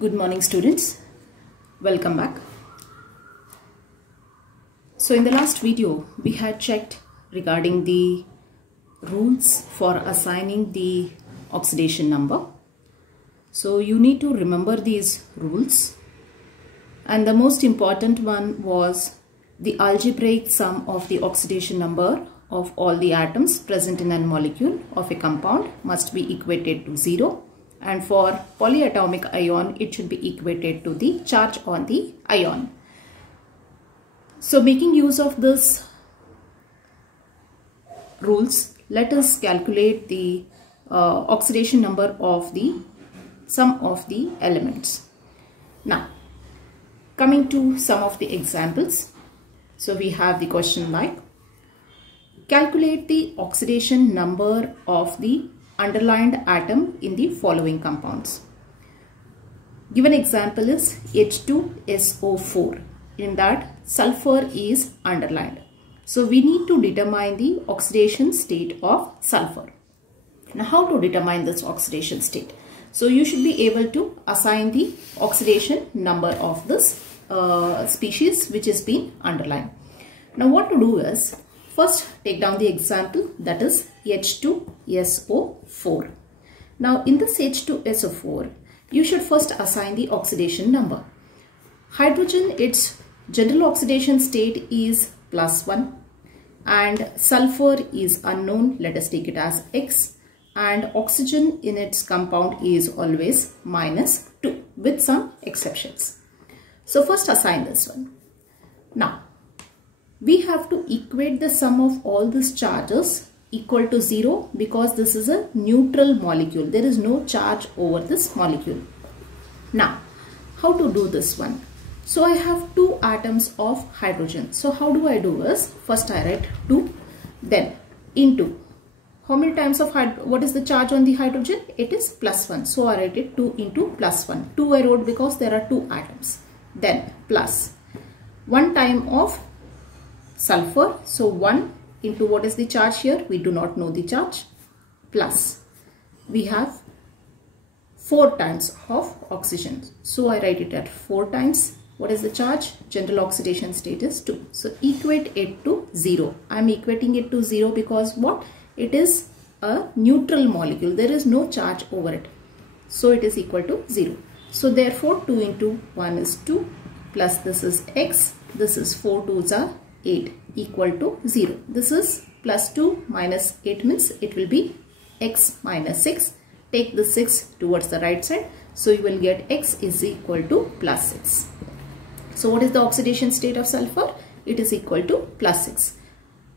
Good morning, students. Welcome back. So in the last video, we had checked regarding the rules for assigning the oxidation number. So you need to remember these rules. And the most important one was the algebraic sum of the oxidation number of all the atoms present in a molecule of a compound must be equated to 0. And for polyatomic ion, it should be equated to the charge on the ion. So making use of this rules, let us calculate the oxidation number of the sum of the elements. Now, coming to some of the examples. So we have the question like, calculate the oxidation number of the underlined atom in the following compounds. Given example is H2SO4. In that, sulfur is underlined. So we need to determine the oxidation state of sulfur. Now how to determine this oxidation state? So you should be able to assign the oxidation number of this species which is being underlined. Now what to do is, first take down the example, that is H2SO4. Now in this H2SO4, you should first assign the oxidation number. Hydrogen, its general oxidation state is +1 and sulfur is unknown, let us take it as X, and oxygen in its compound is always -2 with some exceptions. So first assign this one. Now we have to equate the sum of all these charges equal to 0 because this is a neutral molecule. There is no charge over this molecule. Now, how to do this one? So I have 2 atoms of hydrogen. So how do I do is, first I write 2, then into, how many times of what is the charge on the hydrogen? It is +1. So I write it 2 into +1. 2 I wrote because there are 2 atoms. Then plus 1 time of sulfur. So 1 into what is the charge here? We do not know the charge. Plus we have 4 times of oxygen. So I write it at 4 times. What is the charge? General oxidation state is 2. So equate it to 0. I am equating it to 0 because what? It is a neutral molecule. There is no charge over it. So it is equal to 0. So therefore 2 into 1 is 2 plus this is X. This is 4 2s are 8 equal to 0. This is +2 minus 8 means it will be X minus 6. Take the 6 towards the right side. So you will get X is equal to +6. So what is the oxidation state of sulfur? It is equal to +6.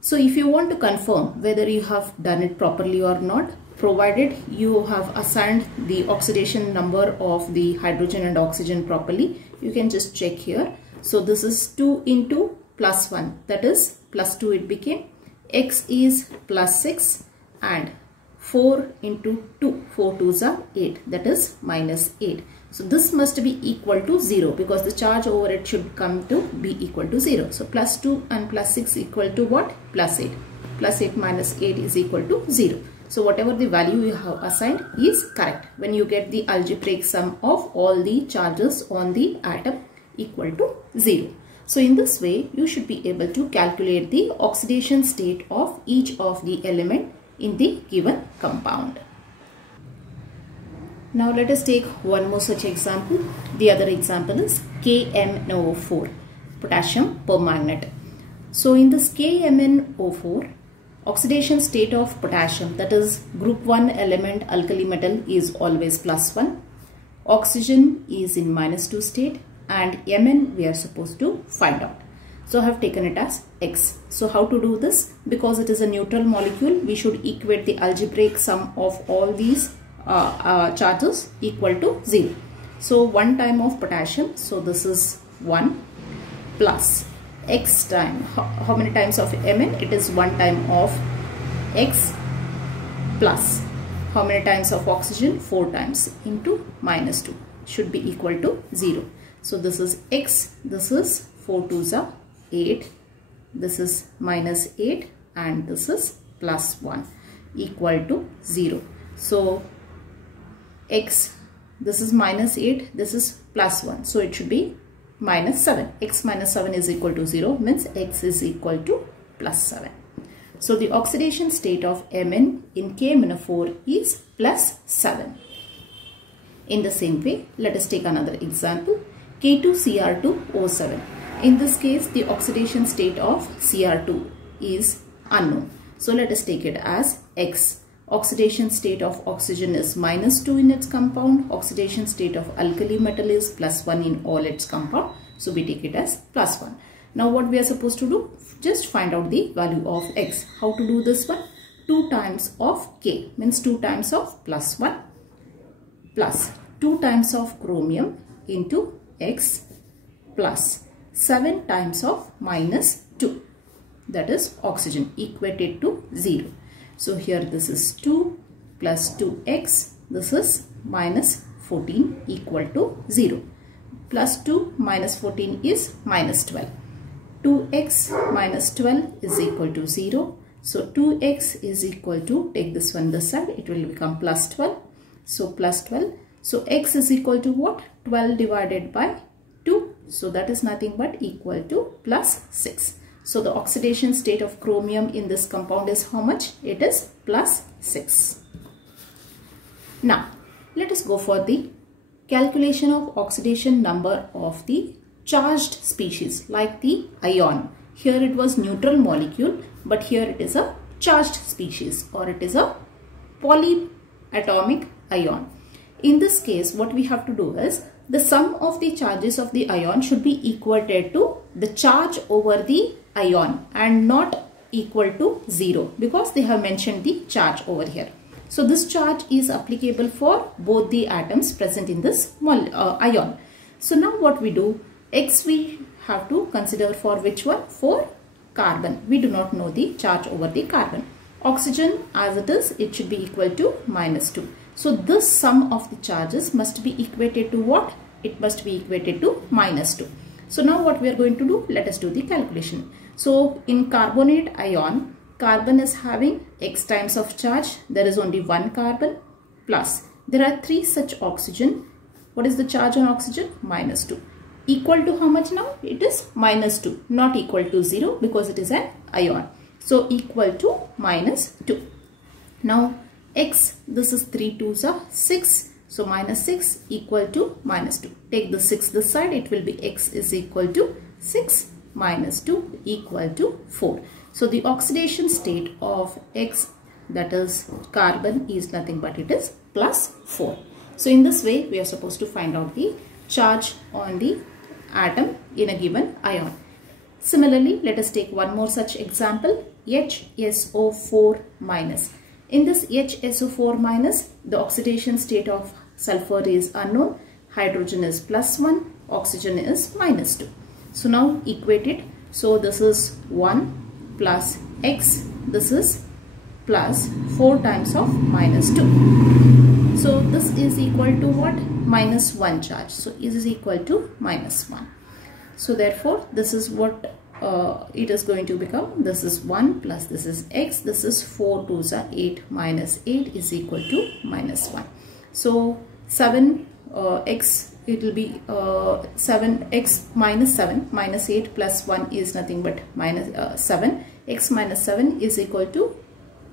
So if you want to confirm whether you have done it properly or not, provided you have assigned the oxidation number of the hydrogen and oxygen properly, you can just check here. So this is 2 into +1, that is +2 it became. X is +6 and 4 into 2, 4 2s are 8, that is -8. So this must be equal to 0 because the charge over it should come to be equal to 0. So +2 and +6 equal to what? +8. +8 minus 8 is equal to 0. So whatever the value you have assigned is correct when you get the algebraic sum of all the charges on the atom equal to 0. So in this way, you should be able to calculate the oxidation state of each of the element in the given compound. Now let us take one more such example. The other example is KMnO4, potassium permanganate. So in this KMnO4, oxidation state of potassium, that is group 1 element alkali metal, is always +1. Oxygen is in -2 state and Mn we are supposed to find out. So I have taken it as X. So how to do this? Because it is a neutral molecule, we should equate the algebraic sum of all these charges equal to 0. So 1 time of potassium, so this is 1 plus X time, how many times of Mn? It is 1 time of X plus how many times of oxygen? 4 times into -2 should be equal to 0. So this is X, this is 4 2s are 8, this is -8 and this is +1 equal to 0. So X this is minus 8, this is plus 1. So it should be minus 7. X minus 7 is equal to 0 means X is equal to plus 7. So the oxidation state of Mn in KMnO4 is plus 7. In the same way, let us take another example. K2Cr2O7. In this case, the oxidation state of Cr2 is unknown. So let us take it as X. Oxidation state of oxygen is minus 2 in its compound. Oxidation state of alkali metal is plus 1 in all its compound. So we take it as plus 1. Now what we are supposed to do? Just find out the value of X. How to do this one? 2 times of K means 2 times of plus 1 plus 2 times of chromium into X plus 7 times of minus 2. That is oxygen equated to 0. So here this is 2 plus 2x. This is minus 14 equal to 0. Plus 2 minus 14 is minus 12. 2x minus 12 is equal to 0. So 2x is equal to, take this one this side, it will become plus 12. So plus 12. So x is equal to what? 12 divided by 2. So that is nothing but equal to plus 6. So the oxidation state of chromium in this compound is how much? It is plus 6. Now let us go for the calculation of oxidation number of the charged species like the ion. Here it was neutral molecule, but here it is a charged species, or it is a polyatomic ion. In this case, what we have to do is the sum of the charges of the ion should be equated to the charge over the ion and not equal to 0, because they have mentioned the charge over here. So this charge is applicable for both the atoms present in this ion. So now what we do, X we have to consider for which one? For carbon. We do not know the charge over the carbon. Oxygen as it is, it should be equal to minus 2. So this sum of the charges must be equated to what? It must be equated to minus 2. So now what we are going to do? Let us do the calculation. So in carbonate ion, carbon is having X times of charge. There is only one carbon plus. There are 3 such oxygen. What is the charge on oxygen? Minus 2. Equal to how much now? It is minus 2. Not equal to 0 because it is an ion. So equal to minus 2. Now X, this is 3 2s are 6. So minus 6 equal to minus 2. Take the 6 this side. It will be X is equal to 6 minus 2 equal to 4. So the oxidation state of X, that is carbon, is nothing but it is plus 4. So in this way we are supposed to find out the charge on the atom in a given ion. Similarly, let us take one more such example, HSO4 minus. In this HSO4 minus, the oxidation state of sulfur is unknown, hydrogen is plus 1, oxygen is minus 2. So now equate it. So this is 1 plus X, this is plus 4 times of minus 2. So this is equal to what? Minus 1 charge. So it is equal to minus 1. So therefore this is what it is going to become. This is 1 plus this is X. This is 4 2s are 8 minus 8 is equal to minus 1. So 7 X, it will be 7X minus 7 minus 8 plus 1 is nothing but minus 7. X minus 7 is equal to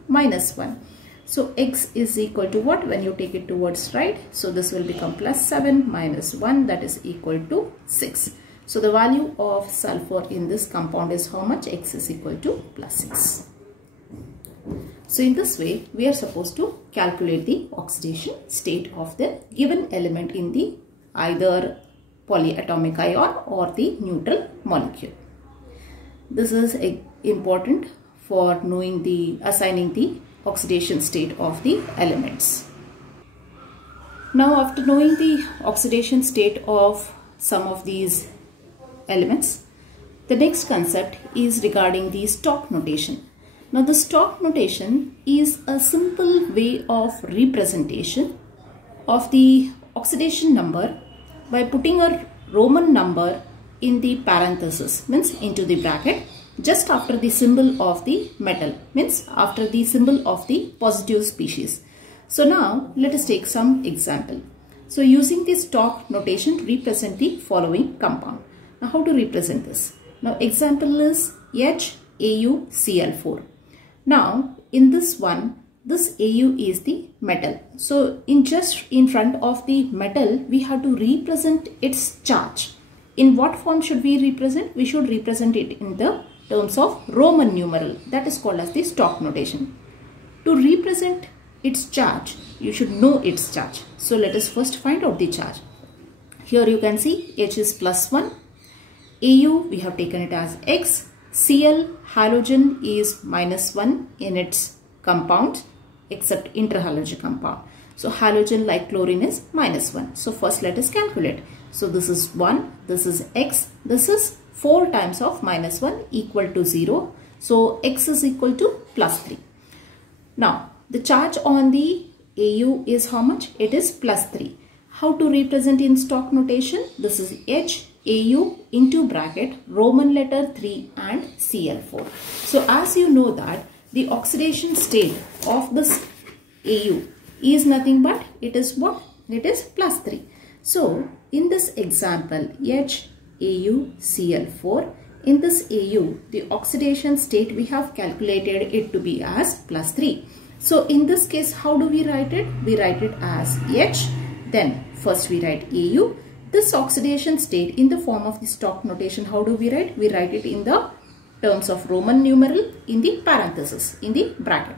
minus 1. So X is equal to what when you take it towards right? So this will become plus 7 minus 1, that is equal to 6. So the value of sulfur in this compound is how much? X is equal to plus 6. So in this way we are supposed to calculate the oxidation state of the given element in the either polyatomic ion or the neutral molecule. This is important for knowing the assigning the oxidation state of the elements. Now after knowing the oxidation state of some of these elements, the next concept is regarding the Stokes notation. Now the Stokes notation is a simple way of representation of the oxidation number by putting a Roman number in the parenthesis, means into the bracket, just after the symbol of the metal, means after the symbol of the positive species. So now let us take some example. So using this stock notation, represent the following compound. Now how to represent this? Now example is HAuCl4. Now in this one, this Au is the metal. So just in front of the metal, we have to represent its charge. In what form should we represent? We should represent it in the terms of Roman numeral. That is called as the stock notation. To represent its charge, you should know its charge. So let us first find out the charge. Here you can see H is +1. Au, we have taken it as X. Cl, halogen, is -1 in its compound, except interhalogen compound. So halogen like chlorine is -1. So first let us calculate. So this is 1, this is X, this is 4 times of -1 equal to 0. So X is equal to +3. Now the charge on the Au is how much? It is +3. How to represent in stock notation? This is H, Au into bracket Roman letter 3 and Cl4. So as you know that the oxidation state of this Au is nothing but it is what? It is +3. So in this example HAuCl4, in this Au the oxidation state we have calculated it to be as +3. So in this case how do we write it? We write it as H, then first we write Au. This oxidation state in the form of the stock notation, how do we write? We write it in the terms of Roman numeral in the parenthesis, in the bracket,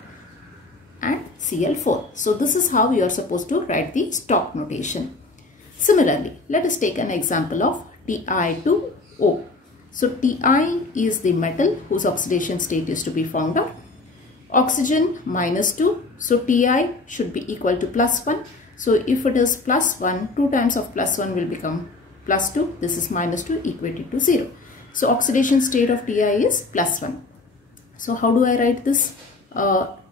and Cl4. So this is how you are supposed to write the stock notation. Similarly, let us take an example of Ti2O. So Ti is the metal whose oxidation state is to be found out. Oxygen -2, so Ti should be equal to +1. So if it is +1, 2 times of +1 will become +2. This is -2 equated to 0. So oxidation state of Ti is +1. So how do I write this?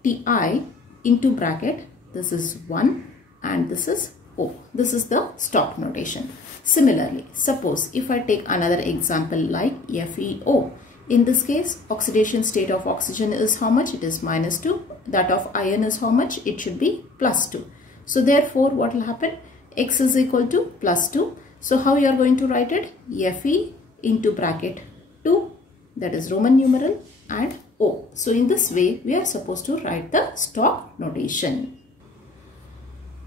Ti into bracket, this is 1 and this is O. This is the stock notation. Similarly, suppose if I take another example like FeO. In this case, oxidation state of oxygen is how much? It is -2. That of iron is how much? It should be +2. So therefore, what will happen? X is equal to +2. So how you are going to write it? Fe into bracket 2, that is Roman numeral, and O. So in this way, we are supposed to write the stock notation.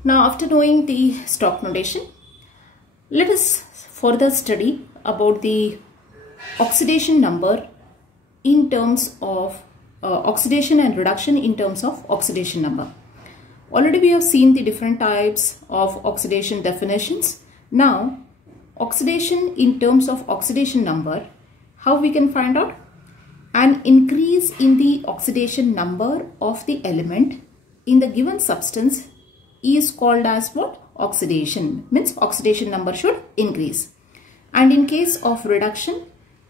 Now after knowing the stock notation, let us further study about the oxidation number in terms of oxidation and reduction in terms of oxidation number. Already we have seen the different types of oxidation definitions. Now oxidation in terms of oxidation number, how we can find out? An increase in the oxidation number of the element in the given substance is called as what? Oxidation. Means oxidation number should increase. And in case of reduction,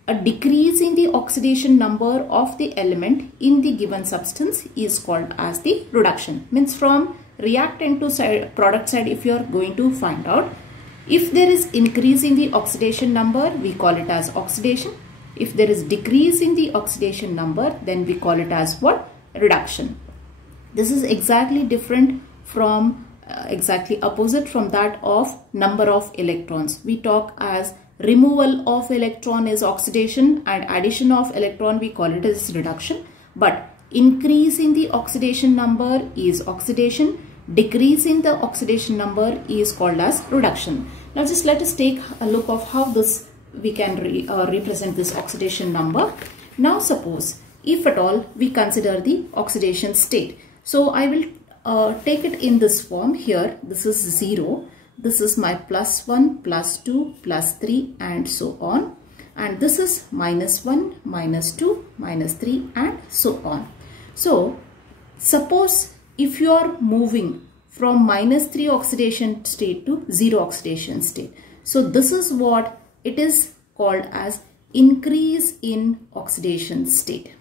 a decrease in the oxidation number of the element in the given substance is called as the reduction. Means from reactant to product side, if you are going to find out, if there is increase in the oxidation number, we call it as oxidation. If there is decrease in the oxidation number, then we call it as what? Reduction. This is exactly different from exactly opposite from that of number of electrons. We talk as removal of electron is oxidation and addition of electron we call it as reduction. But increase in the oxidation number is oxidation. Decrease in the oxidation number is called as reduction. Now just let us take a look of how this we can represent this oxidation number. Now suppose if at all we consider the oxidation state. So I will take it in this form here. This is 0. This is my +1, +2, +3 and so on. And this is -1, -2, -3 and so on. So suppose if you are moving from -3 oxidation state to 0 oxidation state. So this is what it is called as increase in oxidation state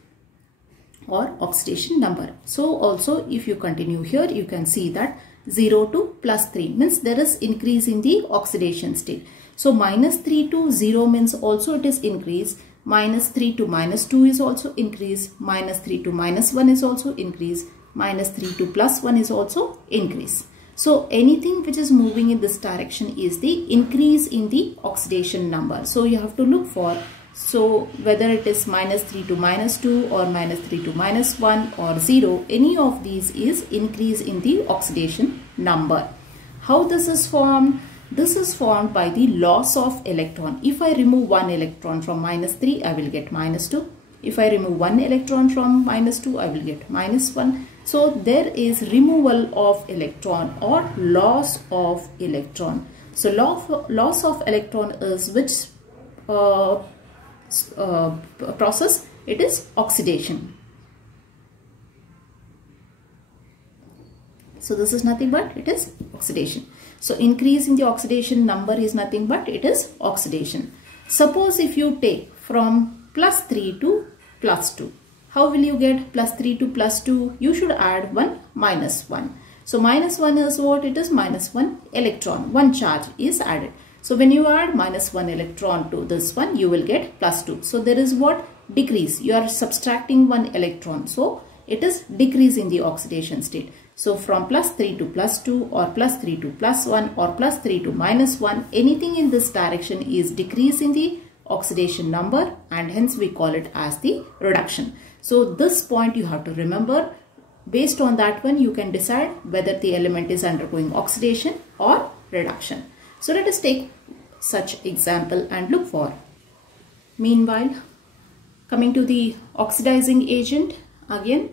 or oxidation number. So also if you continue here, you can see that 0 to +3 means there is increase in the oxidation state. So -3 to 0 means also it is increase. -3 to -2 is also increase. -3 to -1 is also increase. -3 to +1 is also increase. So anything which is moving in this direction is the increase in the oxidation number. So you have to look for, so whether it is -3 to -2 or -3 to -1 or 0, any of these is increase in the oxidation number. How this is formed? This is formed by the loss of electron. If I remove one electron from -3, I will get -2. If I remove one electron from -2, I will get -1. So there is removal of electron or loss of electron. So loss of electron is which process? It is oxidation. So this is nothing but it is oxidation. So increase in the oxidation number is nothing but it is oxidation. Suppose if you take from +3 to +2, how will you get +3 to +2? You should add one -1. So -1 is what? It is -1 electron. One charge is added. So when you add -1 electron to this one, you will get +2. So there is what? Decrease. You are subtracting one electron. So it is decrease in the oxidation state. So from +3 to +2 or +3 to +1 or +3 to -1, anything in this direction is decrease in the oxidation number, and hence we call it as the reduction. So this point you have to remember. Based on that one, you can decide whether the element is undergoing oxidation or reduction. So let us take such example and look for. Meanwhile, coming to the oxidizing agent, again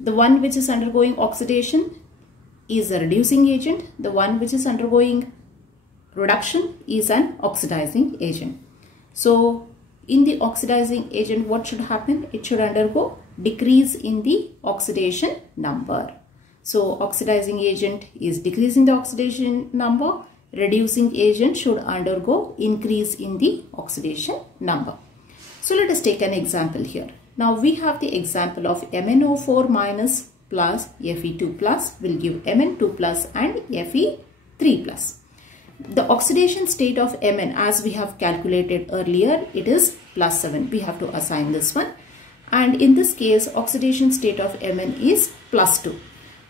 the one which is undergoing oxidation is a reducing agent. The one which is undergoing reduction is an oxidizing agent. So in the oxidizing agent, what should happen? It should undergo decrease in the oxidation number. So oxidizing agent is decreasing the oxidation number. Reducing agent should undergo increase in the oxidation number. So let us take an example here. Now we have the example of MnO4 minus plus Fe2 plus will give Mn2 plus and Fe3 plus. The oxidation state of Mn, as we have calculated earlier, it is +7. We have to assign this one. And in this case, oxidation state of Mn is +2.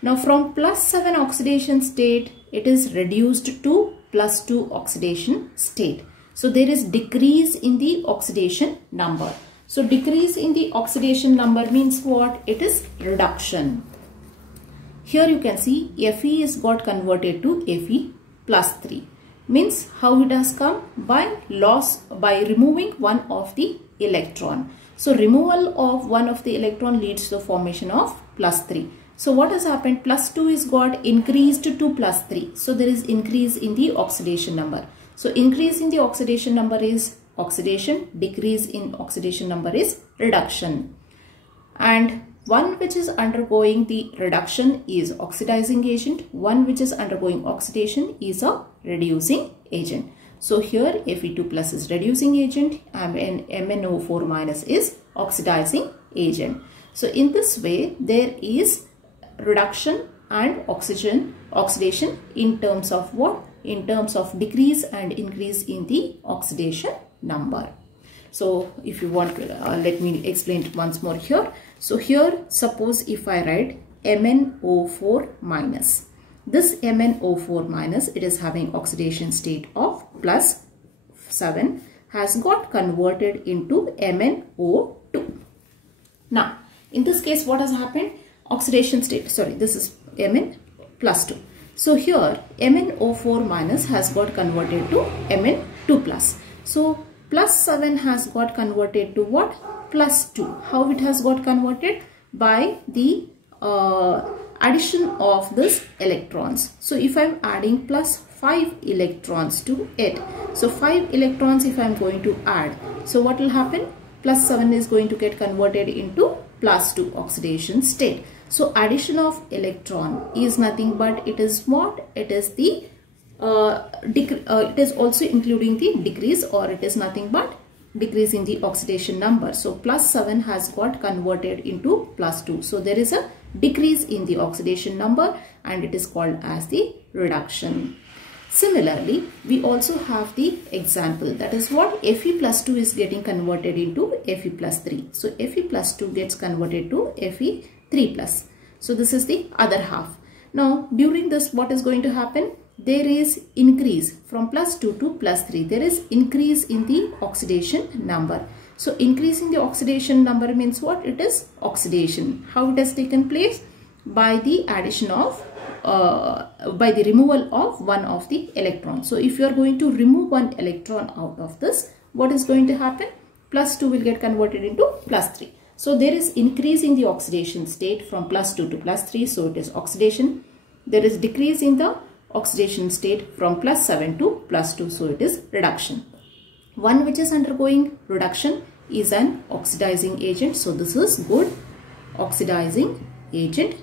Now from +7 oxidation state, it is reduced to +2 oxidation state. So there is decrease in the oxidation number. So decrease in the oxidation number means what? It is reduction. Here you can see Fe is got converted to Fe +3. Means how it has come? By removing one of the electron. So removal of one of the electron leads to the formation of +3. So what has happened? +2 is got increased to +3. So there is increase in the oxidation number. So increase in the oxidation number is oxidation. Decrease in oxidation number is reduction. And one which is undergoing the reduction is oxidizing agent. One which is undergoing oxidation is a reducing agent. So here Fe2 plus is reducing agent and MnO4 minus is oxidizing agent. So in this way there is reduction and oxidation in terms of what? In terms of decrease and increase in the oxidation number. So if you want, let me explain it once more here. So here suppose if I write MnO4 minus. This MnO4 minus, it is having oxidation state of +7, has got converted into MnO2. Now in this case what has happened? Oxidation state, sorry, this is Mn +2. So here MnO4 minus has got converted to Mn2 plus. So +7 has got converted to what? +2. How it has got converted? By the addition of this electrons. So if I am adding +5 electrons to it, so 5 electrons if I am going to add, so what will happen? +7 is going to get converted into +2 oxidation state. So addition of electron is nothing but it is what? It is the it is also including the decrease, or it is nothing but decrease in the oxidation number. So +7 has got converted into +2. So there is a decrease in the oxidation number and it is called as the reduction. Similarly, we also have the example, that is what? Fe +2 is getting converted into Fe +3. So Fe +2 gets converted to Fe3 plus. So this is the other half. Now during this, what is going to happen? There is increase from +2 to +3. There is increase in the oxidation number. So increasing the oxidation number means what? It is oxidation. How it has taken place? By the addition of by the removal of one of the electrons. So if you are going to remove one electron out of this, what is going to happen? +2 will get converted into +3. So there is increase in the oxidation state from +2 to +3. So it is oxidation. There is decrease in the oxidation state from +7 to +2. So it is reduction. One which is undergoing reduction is an oxidizing agent. So this is good oxidizing agent.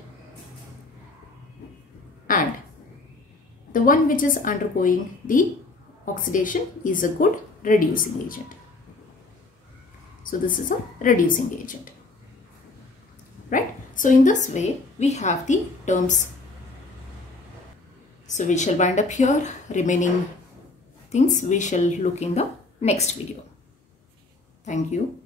And the one which is undergoing the oxidation is a good reducing agent. So this is a reducing agent, right? So in this way we have the terms. So we shall wind up here. Remaining things we shall look in the next video. Thank you.